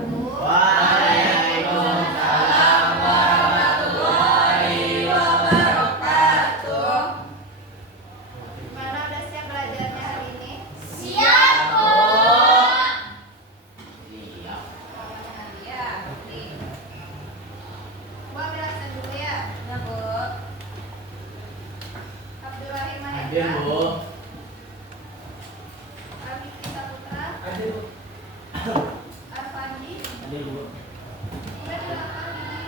Waalaikumsalam warahmatullahi wabarakatuh. Gimana, udah siap belajarnya hari ini? Siap, Bu. Siap. Ya, oke. Bu ambil absen dulu ya. Ya, Bu. Abdurrahim Hadir, Mahendra. Bu. Arifki Saputra. Hadir, Bu. Arfandi. Hadir, Bu. Udah di belakang ini.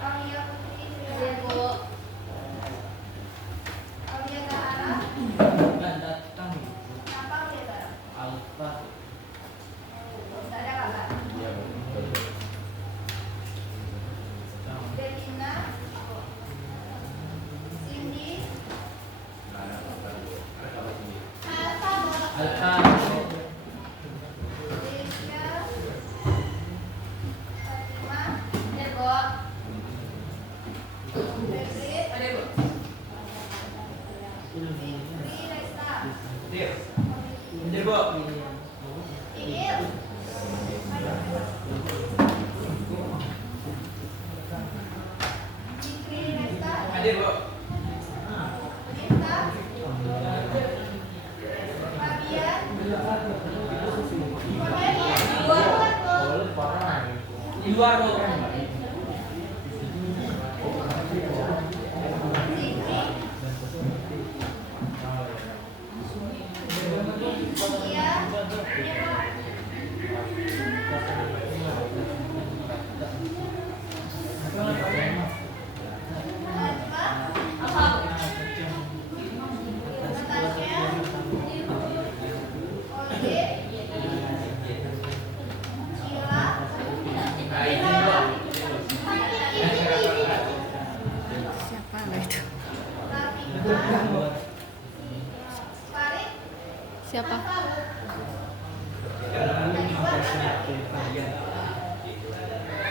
Aulia Putri. Hadir, Bu. Aulia Zahara. Nggak datang, Bu. Kenapa Aulia Zahara? Alfa. Nggak ada kabar. Iya, Bu. Delina. Cindy. Alfa. Delia. Fatima. Hadir, Bu. Febrit. Hadir, Bu. Fikri Resta. Hadir. Hadir, Bu. Igil. Fikri Resta. Hadir, Bu. Nita. Fabian. Cornelia. Di luar, Bu. Zikri. Iya. Najwa. Apa, Bu? Natasha. Ode. Sheila. Siapa lah itu? Rafika. Farid. Siapa?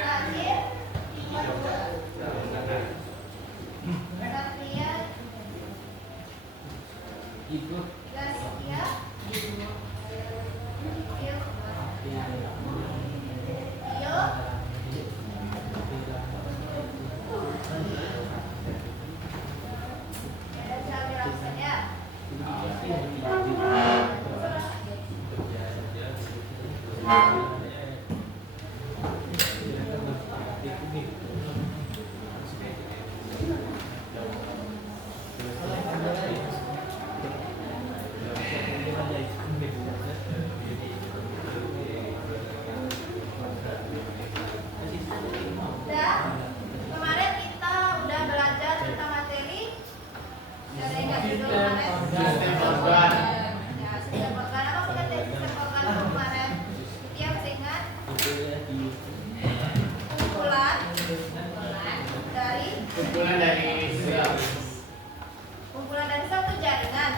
Sahir. Satria. Ibu. Gaskia. Tio. Ada cabai absen ya. Udah. Kemarin kita udah belajar tentang materi. Ada yang nggak dulu kemarin? Sistem organ. Ya, sistem organ. Apa pengertian sistem organ itu kemarin? Dia masih ingat? Kumpulan dari Kumpulan dari sel. kumpulan dari satu jaringan.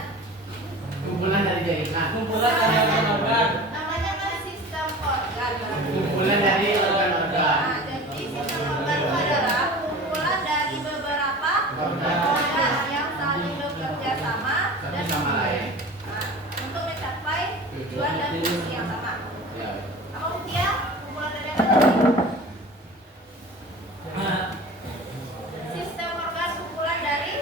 Kumpulan dari jaringan. Kumpulan dari organ. Namanya kan sistem organ. Kumpulan dari organ-organ. Nah, jadi sistem organ itu adalah kumpulan dari beberapa Organ. organ yang saling bekerja sama Satu dan sama lain. Nah, untuk mencapai tujuan dan fungsi yang sama. Ya. Apa Mutia? Kumpulan dari apa tadi? Sistem organ kumpulan dari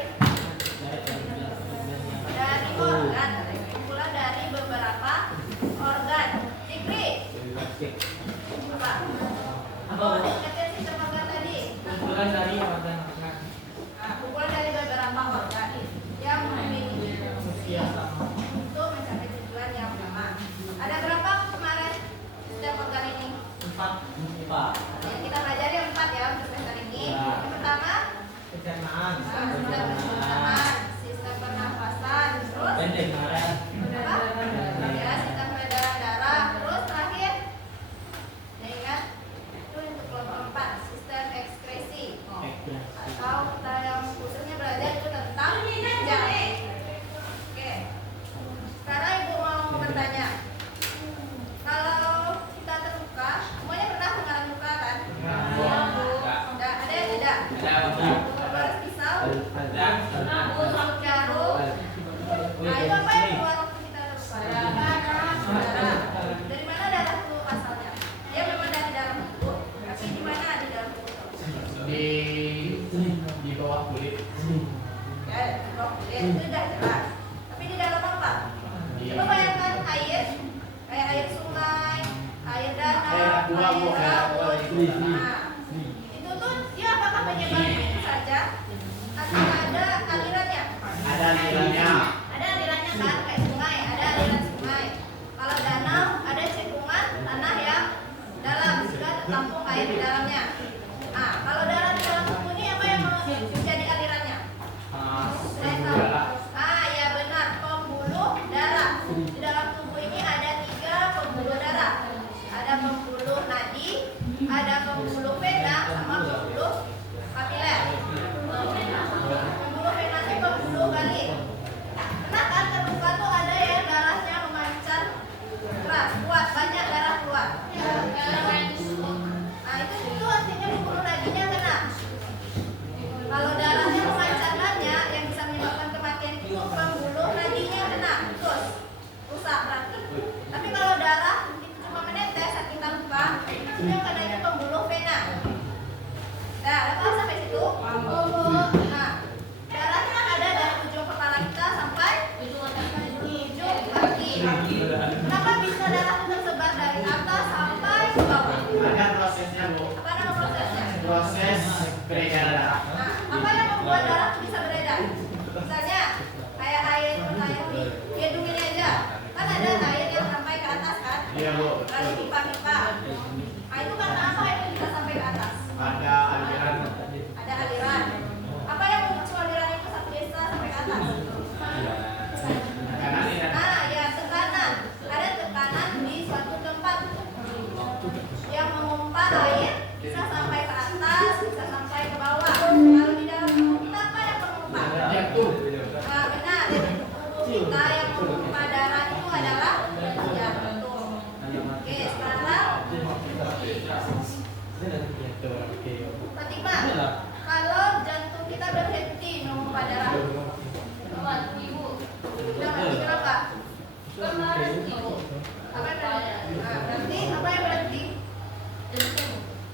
organ, kumpulan dari beberapa organ. Zikri. Apa? Apa? Pengertian sistem organ tadi. Kumpulan dari organ-organ. Nah, kumpulan dari beberapa organ yang memiliki fungsi untuk mencapai tujuan yang sama. Ada berapa kemarin sistem organ ini? Empat. Ya, kita pelajari 4 ya untuk semester ini. Yang pertama, Pencernaan. sistem pencernaan, sistem pernafasan, terus Pendek marah. apa? Ya, sistem peredaran darah, terus terakhir, ya ingat, itu untuk kelompok 4, sistem ekskresi. Atau kita yang khususnya belajar itu tentang ginjal. Oke. Sekarang Ibu mau bertanya. Kalau kita terluka, semuanya pernah mengalami luka kan? Ada yang tidak? Baris pisau, Ada. jarum. Nah, itu apa yang keluar waktu kita air di dalamnya. Nah, kalau darah di dalam tubuh ini apa yang menjadi alirannya? Ya benar, pembuluh darah. Di dalam tubuh ini ada 3 pembuluh darah. Ada pembuluh nadi, ada pembuluh vena, sama pembuluh kapiler. Pembuluh vena itu pembuluh galit. Pernah kan terluka tuh ada yang darahnya memancar keras, kuat, banyak darah keluar. Nah itu artinya pembuluh nadinya kena. Kalau darahnya memancar banyak yang bisa menyebabkan kematian itu pembuluh nadinya kena, terus rusak berarti. Tapi kalau darah itu cuma menetes saat kita luka, itu yang kenanya pembuluh vena. Nah, dapat sampai situ? Nah, darahnya kan ada dari ujung kepala kita sampai ujung kaki. Kenapa bisa darah itu tersebar dari atas sampai ke bawah? Ada prosesnya, Bu. Apa nama prosesnya? Proses peredaran darah. Nah, apa yang membuat darah itu bisa beredar? Misalnya kayak air di hidung ini aja, kan ada air yang sampai ke atas kan? Iya, Bu. Dari pipa-pipa. Nah, itu karena apa itu bisa sampai ke atas? Ada aliran. Ada aliran. Apa yang memicu aliran itu bisa sampai ke atas? Kanan ya. Nah, ya tekanan. Ada tekanan di suatu tempat yang memompa air bisa sampai ke atas, bisa sampai ke bawah. Kalau di dalam tubuh kita apa yang memompa? Jantung. Nah, benar. Tubuh kita yang memompa darah itu adalah jantung. Oke, sekarang Fatima, kalau jantung kita berhenti memompa darah, udah mati kenapa? Apa yang berhenti? Nah, berarti apa yang berhenti?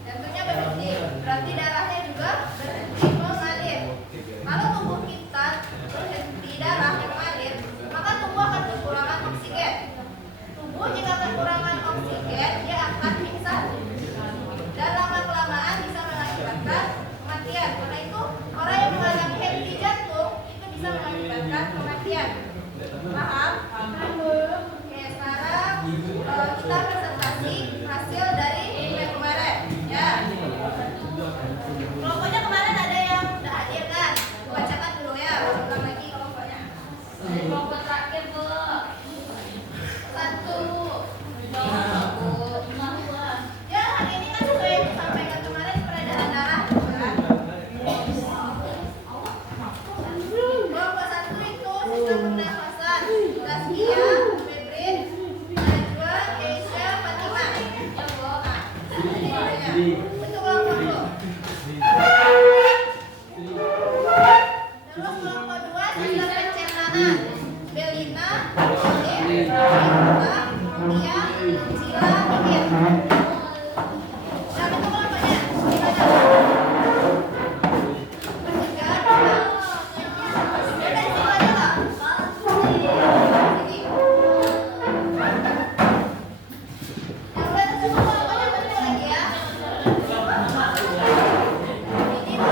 Jantungnya berhenti, berarti darahnya juga berhenti mengalir. Kalau tubuh kita berhenti darah yang mengalir, maka tubuh akan kekurangan oksigen. Tubuh jika kekurangan oksigen, dia akan pingsan. Dan lama-kelamaan bisa mengakibatkan kematian. Karena itu orang yang mengalami henti jantung itu bisa mengakibatkan kematian. Paham? Oke, sekarang kita presentasi hasil dari yang kemarin. Ya. Kelompoknya kemarin ada yang udah hadir kan? Bacakan dulu ya. Ulang lagi kelompoknya. Kelompok terakhir, Bu. 1. Ya, hari ini kan sesuai yang disampaikan kemarin peredaran darah, kan? Kelompok 1 itu sistem pernafasan. Zaskia, Febrin, Najwa, Keisha, Fatima. Ya, Bu. Untuk kelompok 2. Terus kelompok 2 sistem pencernaan. Belina, Odin, Rita, Tia, Sila, Mikir. Siapa itu kelompoknya? Gimana? Bertiga, dua. Udah situ aja nggak? Sini. Yang udah ketemu kelompoknya bertiga lagi ya. Ini kelompok 2 sistem peredaran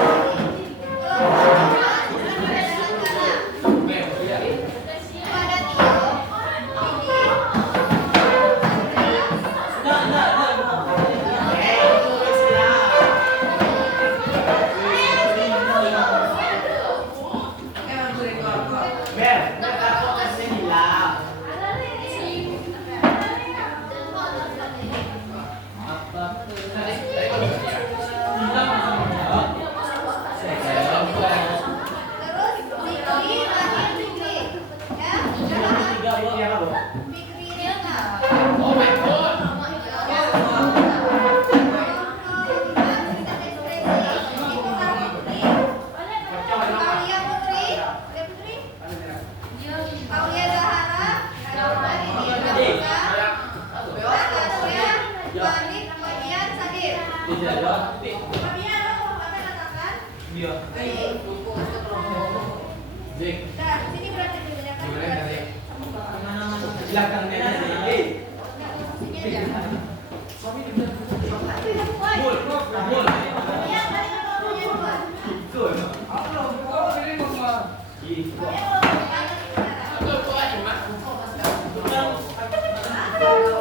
darah. Ada Tio,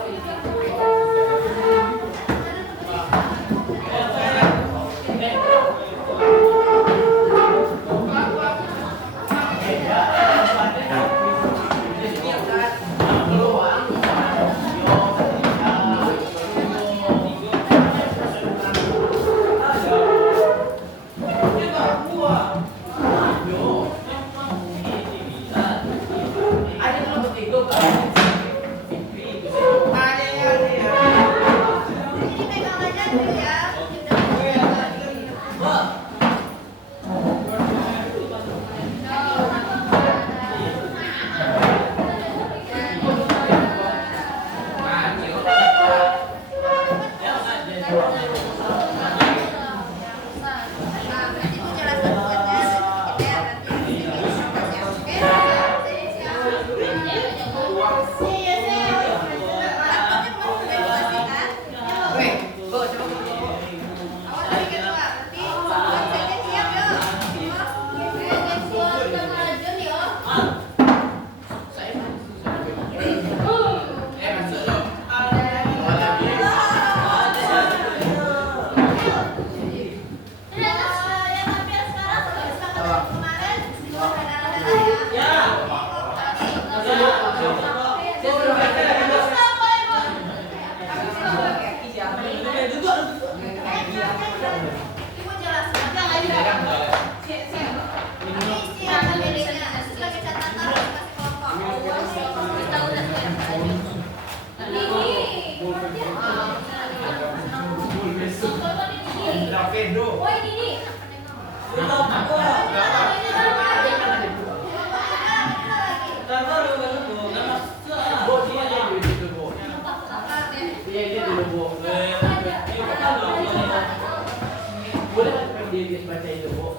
Baca itu, Bu.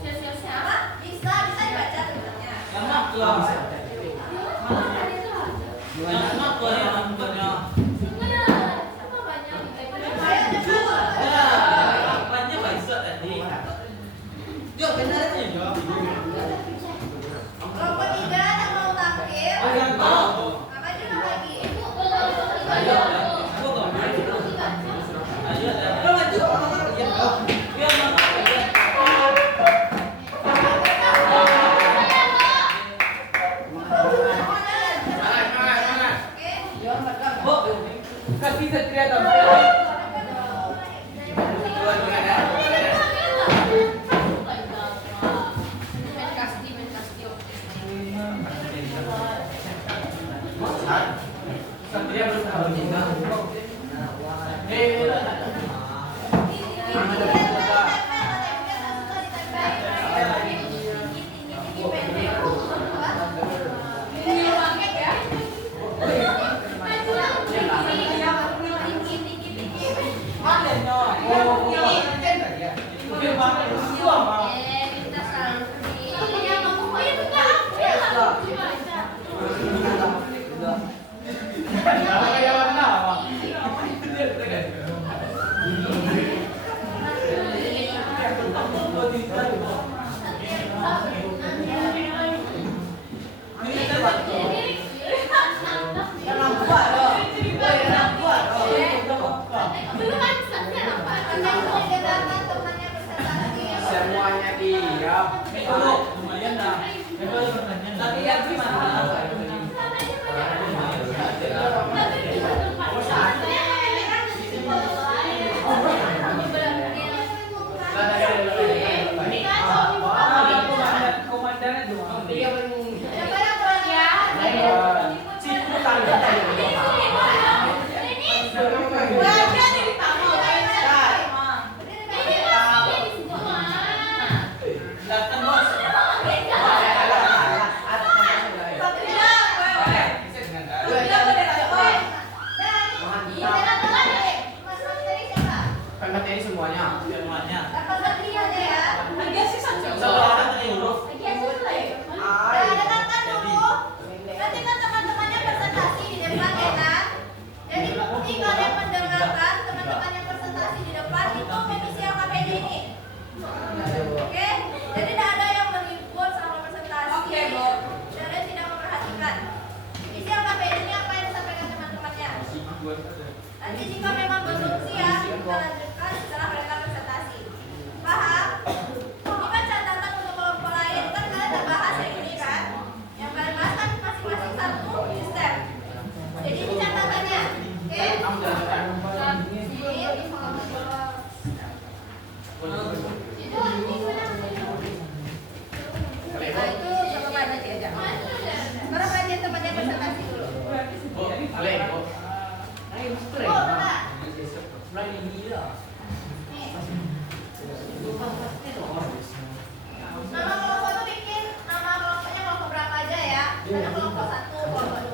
Bisa dibaca tulisannya. Kelompok 3 yang mau tampil. Apa juga lagi? Kasih satria tahu. Satria berusaha menjina. Semuanya diam. Lumayan dah. Tapi yang gimana? Komandannya doang. Dia Siapa yang berani? Materi semuanya. Dapat materi aja ya. Nanti kan teman-temannya presentasi di depan ya kan. Jadi bukti kalian mendengarkan teman-teman yang presentasi di depan itu mengisi LKPD ini. Oke, jadi tidak ada yang meliput sama presentasi. Oke, Bu. Dan tidak memperhatikan. Isi LKPD ini apa yang disampaikan teman-temannya. Nanti jika memang belum siap, kita lanjutkan setelah mereka presentasi. Paham? Ini kan catatan untuk kelompok lain, kan kalian udah bahas ya ini kan? Yang kalian bahas kan masing-masing satu step. Jadi ini catatannya, oke? Nah itu coba baca aja. Sekarang baca temannya presentasi dulu. Oh, benar. Nama kelompok itu bikin nama kelompoknya kelompok berapa aja ya? Ada kelompok 1, kelompok 2.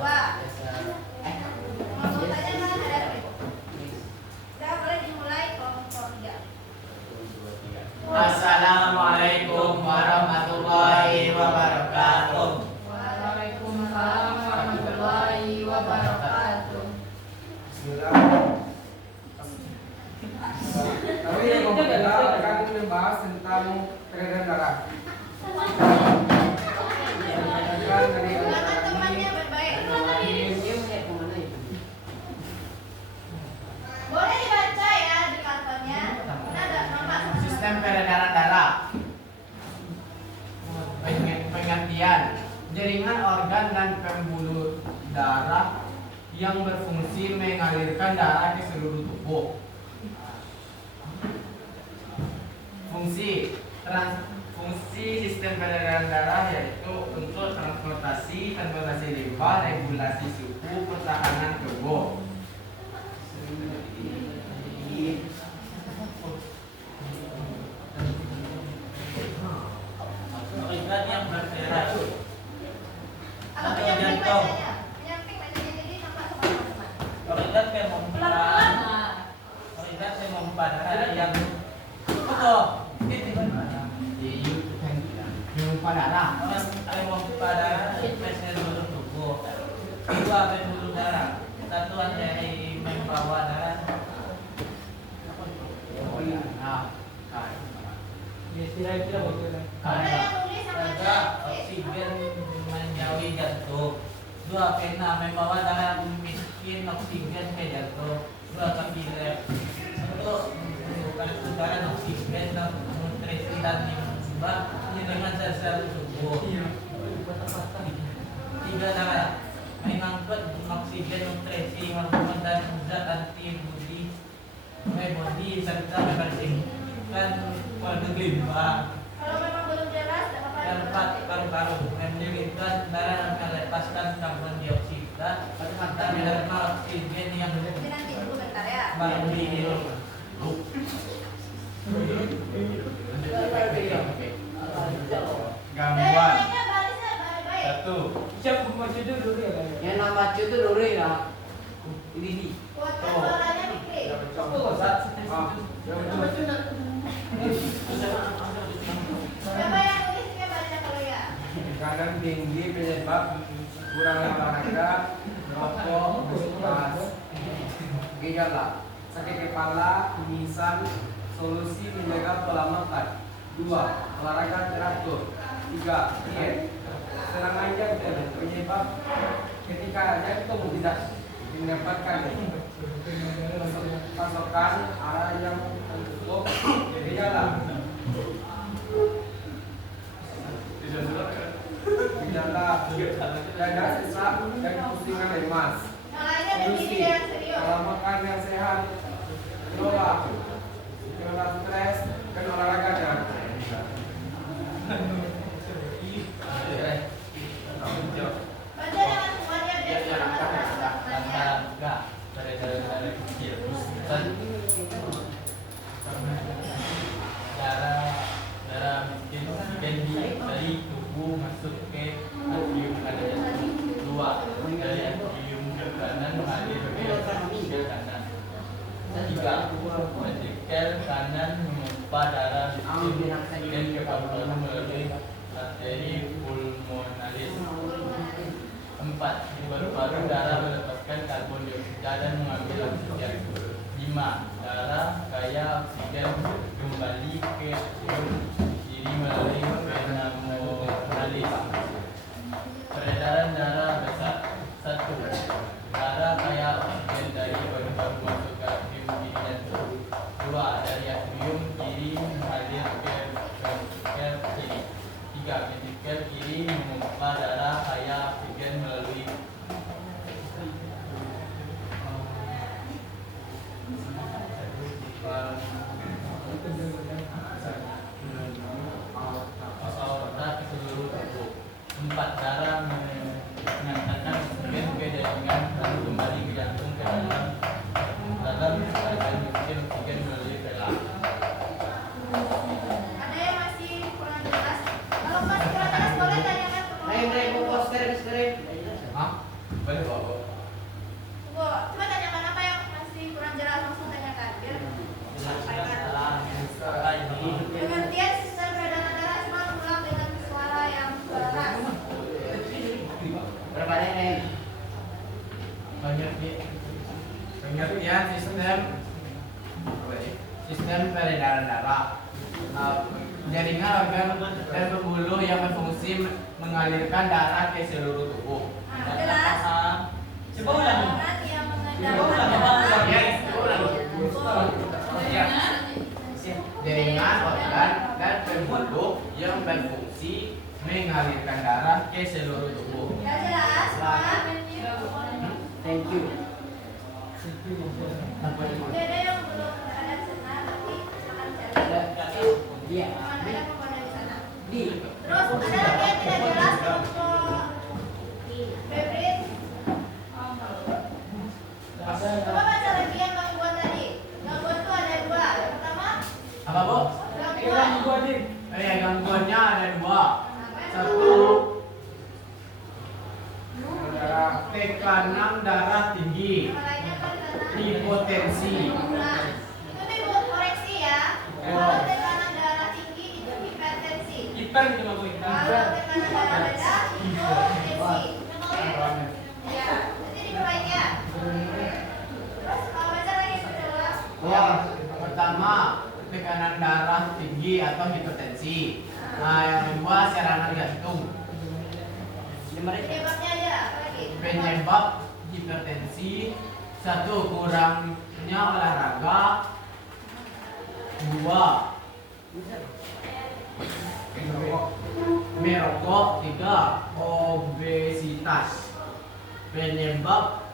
Kelompoknya kan ada. Udah boleh dimulai kelompok 3. Assalamualaikum warahmatullahi wabarakatuh. Waalaikumsalam warahmatullahi wabarakatuh. Tapi yang kita akan membahas tentang peredaran darah. Silakan temannya berbaik. Boleh dibaca ya di kartonnya. Ini ada nama. Sistem peredaran darah. Pengertian jaringan organ dan pembuluh darah yang berfungsi mengalirkan darah ke seluruh tubuh. Fungsi sistem peredaran darah yaitu untuk transportasi limfa, regulasi suhu, pertahanan tubuh. dan yang bergerak. Apa Atau penyamping jantung. bacanya? Penyamping bacanya jadi nampak sama teman-teman. Koridat yang memompa. Pelan-pelan. Koridat yang memompa darah yang betul. Memompa darah. Yang memompa darah ke seluruh tubuh. Dua pembuluh darah. Satu dari membawa darah. Ada yang nulis sama Tiga, oksigen menjauhi jantung. Dua, pena membawa darah miskin oksigen ke jantung. Dua, kapiler untuk menumbuhkan kebutuhan oksigen dan nutrisi dan limbah dengan sel-sel tubuh. Tiga, darah mengangkut oksigen, nutrisi, hormon dan zat antibodi, serta membersihkan organ limbah. Kalau memang belum jelas, tidak apa-apa. Yang empat, paru-paru mengirimkan darah dan melepaskan karbon dioksida dan menerima oksigen yang Nanti dulu bentar ya. baru dihirup. Gangguan. Daya barisnya baik-baik. Satu. Yang nama itu dulu ya. Ini. Kuatkan suaranya Fikri. Siapa yang nulis dia baca kalau ya. Tekanan tinggi penyebab kurang olahraga, merokok, keras. Gejala: sakit kepala, pingsan. Solusi: menjaga pola makan. 2. Olahraga teratur. 3. Diet. Serangan jantung penyebab ketika jantung tidak mendapatkan pasokan arah yang cukup. Gejala: dada sesak dan pusingan lemas. Yang lainnya Solusi: berdiri yang serius. pola makan yang sehat, kelola stres dan olahraga teratur. Baca dengan semuanya biar tidak masalah. Olahraga dari kecil. Darah miskin oksigen dari tubuh masuk ke atrium pada jantung. 2. Dari atrium ke kanan mengalir ke kanan. 3. Ventrikel kanan memompa darah miskin oksigen ke paru-paru melalui arteri pulmonalis. 4. Di paru-paru darah melepaskan karbon dioksida dan mengambil oksigen. 5. Darah kaya oksigen kembali ke kiri melalui vena monalis. Peredaran darah besar. 1. Darah kaya oksigen dari paru-paru masuk ke atrium kiri jantung. 2. Dari atrium kiri mengalir ke ventrikel kiri. 3. Ventrikel kiri memompa darah kaya oksigen melalui aorta ke seluruh tubuh. 4. Darah mengantarkan oksigen ke jaringan lalu kembali ke jantung ke dalam keadaan miskin oksigen melalui vena. Ada yang masih kurang jelas? Kalau masih kurang jelas boleh tanyakan ke Hah? Boleh bawa. Bu, coba tanyakan apa yang masih kurang jelas langsung tanyakan biar sampaikan. Pengertian sistem peredaran darah cuma ulang dengan suara yang keras. Berapa nenek? Pengertian sistem peredaran darah. Jaringan organ dan pembuluh yang berfungsi mengalirkan darah ke seluruh tubuh. Nah, jelas. Coba ulang. Orang yang Coba ulang. Ya. Jaringan organ dan pembuluh yang berfungsi mengalirkan darah ke seluruh tubuh. Ya jelas, Pak. Thank you. Ada yang belum ada di sana, nanti akan cari. Iya. Mana yang mau ada di sana? Di. Terus ada lagi yang tidak jelas untuk Febrin. Coba baca lagi yang gangguan tadi. Gangguan itu ada 2. Yang pertama, Apa, Bu? gangguan. Gangguannya ada 2. Apa yang tekanan darah tinggi, Nama lainnya kan karena hipotensi. Nah, itu nih buat koreksi ya. Kalau tekanan darah tinggi itu hipertensi. Hiper gitu Mbak Bu. Kalau tekanan darah rendah hipotensi. Ya, nanti diperbaiki ya. Terus kalau baca lagi kedua. Yang pertama tekanan darah tinggi atau hipertensi. Nah, yang kedua serangan jantung. Penyebabnya aja apa lagi? Penyebab hipertensi: satu, kurangnya olahraga. Dua, merokok. Tiga, obesitas. Penyebab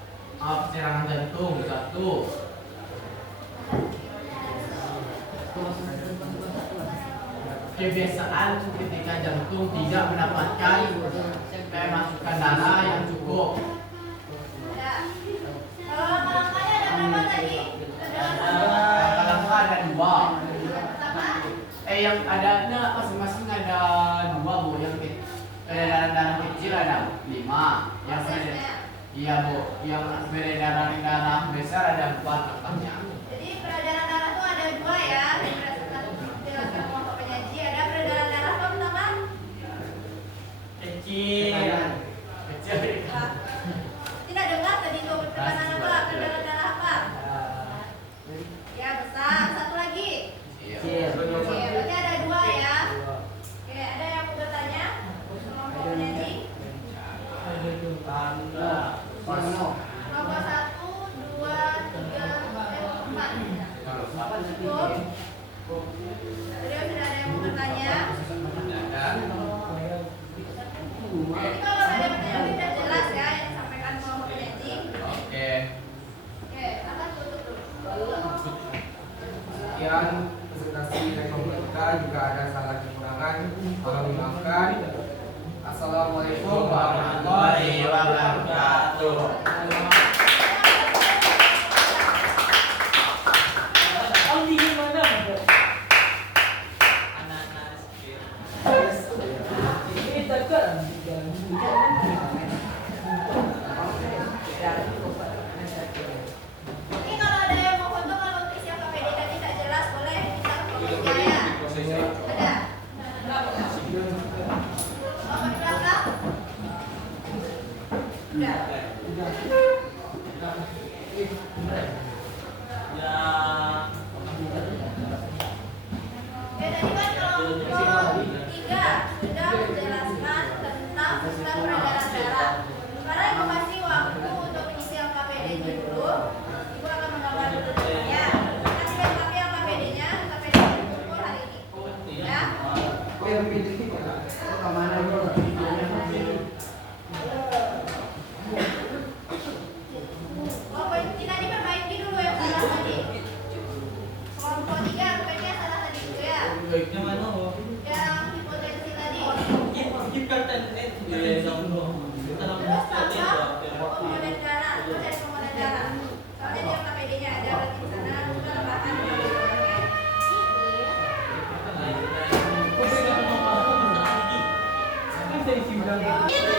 serangan jantung: satu, kebiasaan ketika jantung tidak mendapatkan pemasukan darah yang cukup. Ya. Kalau langkah-langkahnya ada berapa tadi? Langkah-langkah ada dua. Pertama, Yang ada masing-masing ada dua Bu. Yang peredaran darah kecil ada 5. Yang peredaran, iya Bu. Yang peredaran darah besar ada 4 langkahnya. jadi peredaran darah tuh ada dua ya. Berdasarkan penjelasan kelompok penyaji, ada peredaran darah apa pertama? Kecil. Kecil. Tidak dengar tadi tuh tekanan apa? Peredaran darah apa? Ya besar. Satu lagi. Iya. Oke, berarti ada dua ya. Oke, ada yang mau bertanya? Kelompok penyaji. Kelompok 1, 2, 3, 4. Cukup. Beliau sudah ada yang mau bertanya. Jadi kalau ada pertanyaan tidak jelas ya yang disampaikan kelompok penyaji. Oke. Oke, akan tutup dulu. Sekian presentasi dari kelompok kita. Jika ada salah kekurangan, mohon dimaafkan. Assalamualaikum Warahmatullahi wabarakatuh. Oh, di mana? Ananas. Ini tekan. Ini kalau ada yang mau foto kalau nutrisi yang KPD tadi tidak jelas boleh kita ke kelompoknya ya. Ada. Mau di belakang? Udah. Ya. Oke, tadi kan kelompok 3 sudah menjelaskan tentang sistem peredaran darah. Sekarang Ibu kasih waktu untuk mengisi KPD-nya dulu. Ibu akan menggambar dulu ya. Nanti lengkapi KPD-nya, KPD kumpul hari ini. Ya. Kemana dulu? Kelompok kita diperbaiki dulu yang salah tadi. Kelompok 3 rupanya salah tadi itu ya. Baiknya mana? Yang hipotensi tadi. Hipertensi. Terus tambah komponen darah, terus ada komponen darah. Soalnya dia KPD-nya ada berarti di sana kita tambahkan. Oke. Itu